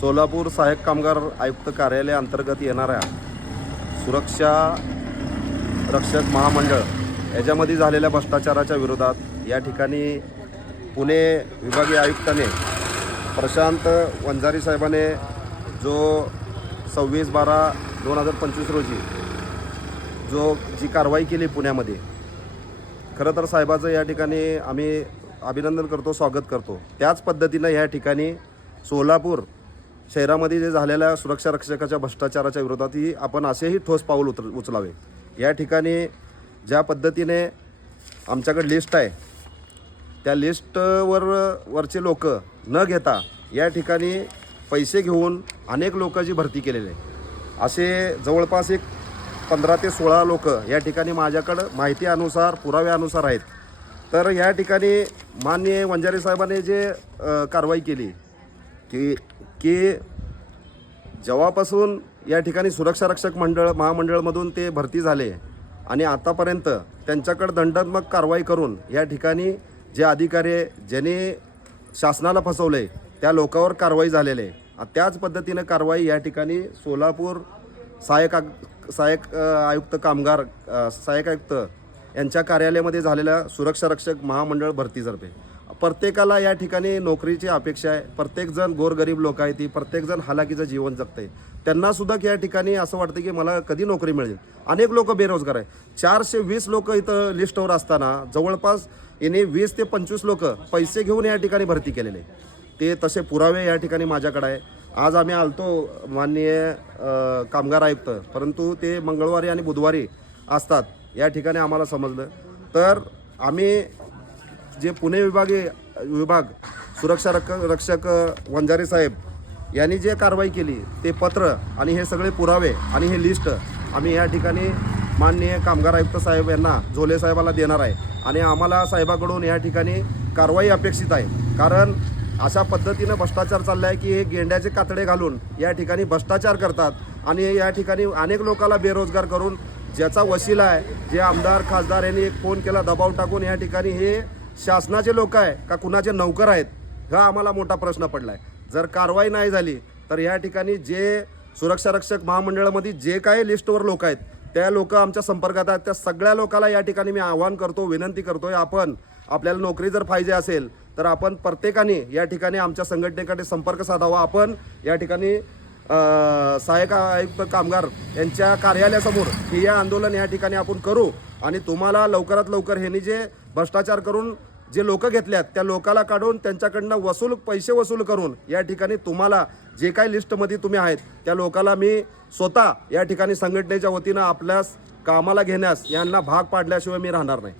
सोलापूर सहाय्यक कामगार आयुक्त कार्यालय अंतर्गत येणाऱ्या सुरक्षा रक्षक महामंडळ याच्यामध्ये झालेल्या भ्रष्टाचाराच्या विरोधात या ठिकाणी पुणे विभागीय आयुक्ताने प्रशांत वंजारी साहेबाने जो सव्वीस बारा दोन हजार पंचवीस रोजी जो जी कारवाई केली पुण्यामध्ये खरं तर साहेबाचं या ठिकाणी आम्ही अभिनंदन करतो स्वागत करतो. त्याच पद्धतीनं या ठिकाणी सोलापूर शहरामध्ये जे झालेल्या सुरक्षा रक्षकाच्या भ्रष्टाचाराच्या विरोधातही आपण असेही ठोस पाऊल उतर उचलावे. या ठिकाणी ज्या पद्धतीने आमच्याकडे लिस्ट आहे त्या लिस्टवर वरचे लोक न घेता या ठिकाणी पैसे घेऊन अनेक लोकांची भरती केलेली आहे. असे जवळपास एक पंधरा ते सोळा लोक या ठिकाणी माझ्याकडं माहितीनुसार पुराव्यानुसार आहेत. तर या ठिकाणी माननीय वंजारी साहेबांनी जे कारवाई केली की की जेव्हापासून या ठिकाणी सुरक्षा रक्षक मंडळ महामंडळमधून ते भरती झाले आणि आतापर्यंत त्यांच्याकडे दंडात्मक कारवाई करून या ठिकाणी जे अधिकारी ज्याने शासनाला फसवले त्या लोकांवर कारवाई झालेली आहे. त्याच पद्धतीनं कारवाई या ठिकाणी सोलापूर सहाय्यक आग- सहाय्यक आयुक्त कामगार सहाय्यक आयुक्त यांच्या कार्यालयामध्ये झालेल्या सुरक्षा रक्षक महामंडळ भरतीतर्फे. प्रत्येकाला या ठिकाणी नोकरीची अपेक्षा आहे. प्रत्येकजण गोरगरीब लोक आहे ती प्रत्येकजण हालाकीचं जीवन जगत आहे त्यांनासुद्धा या ठिकाणी असं वाटतं की मला कधी नोकरी मिळेल. अनेक लोक बेरोजगार आहे चारशे वीस लोक इथं लिस्टवर असताना जवळपास याने वीस ते पंचवीस लोक पैसे घेऊन या ठिकाणी भरती केलेले. ते तसे पुरावे या ठिकाणी माझ्याकडे आहे. आज आम्ही आलतो माननीय कामगार आयुक्त. परंतु ते मंगळवारी आणि बुधवारी असतात. या ठिकाणी आम्हाला समजलं. तर आम्ही जे पुणे विभागे विभाग सुरक्षा रक्ष रक्षक वंजारी साहेब यांनी जे कारवाई केली ते पत्र आणि हे सगळे पुरावे आणि हे लिस्ट आम्ही या ठिकाणी माननीय कामगार आयुक्त साहेब यांना झोले साहेबाला देणार आहे. आणि आम्हाला साहेबाकडून या ठिकाणी कारवाई अपेक्षित आहे. कारण अशा पद्धतीनं भ्रष्टाचार चालला आहे की हे गेंड्याचे कातडे घालून या ठिकाणी भ्रष्टाचार करतात आणि या ठिकाणी अनेक लोकांना बेरोजगार करून ज्याचा वसिला आहे जे आमदार खासदार यांनी एक फोन केला दबाव टाकून या ठिकाणी हे शासनाचे लोक आहे का कुणाचे नौकर आहेत? हा आम्हाला मोठा प्रश्न पडला आहे जर कारवाई नाही झाली तर या ठिकाणी जे सुरक्षा रक्षक महामंडळामध्ये जे काही लिस्टवर लोक आहेत त्या लोक आमच्या संपर्कात आहेत. त्या सगळ्या लोकाला या ठिकाणी मी आवाहन करतो विनंती करतो आपण आपल्याला नोकरी जर पाहिजे असेल तर आपण प्रत्येकाने या ठिकाणी आमच्या संघटनेकडे संपर्क साधावा. आपण या ठिकाणी सहाय्यक आयुक्त कामगार यांच्या कार्यालयासमोर हे आंदोलन या ठिकाणी आपण करू आणि तुम्हाला लवकरात लवकर ह्यांनी जे भ्रष्टाचार करून जे लोक घेतल्यात त्या लोकाला काढून त्यांच्याकडनं वसूल पैसे वसूल करून या ठिकाणी तुम्हाला जे काही लिस्टमध्ये तुम्ही आहेत त्या लोकाला मी स्वतः या ठिकाणी संघटनेच्या वतीनं आपल्यास कामाला घेण्यास यांना भाग पाडल्याशिवाय मी राहणार नाही.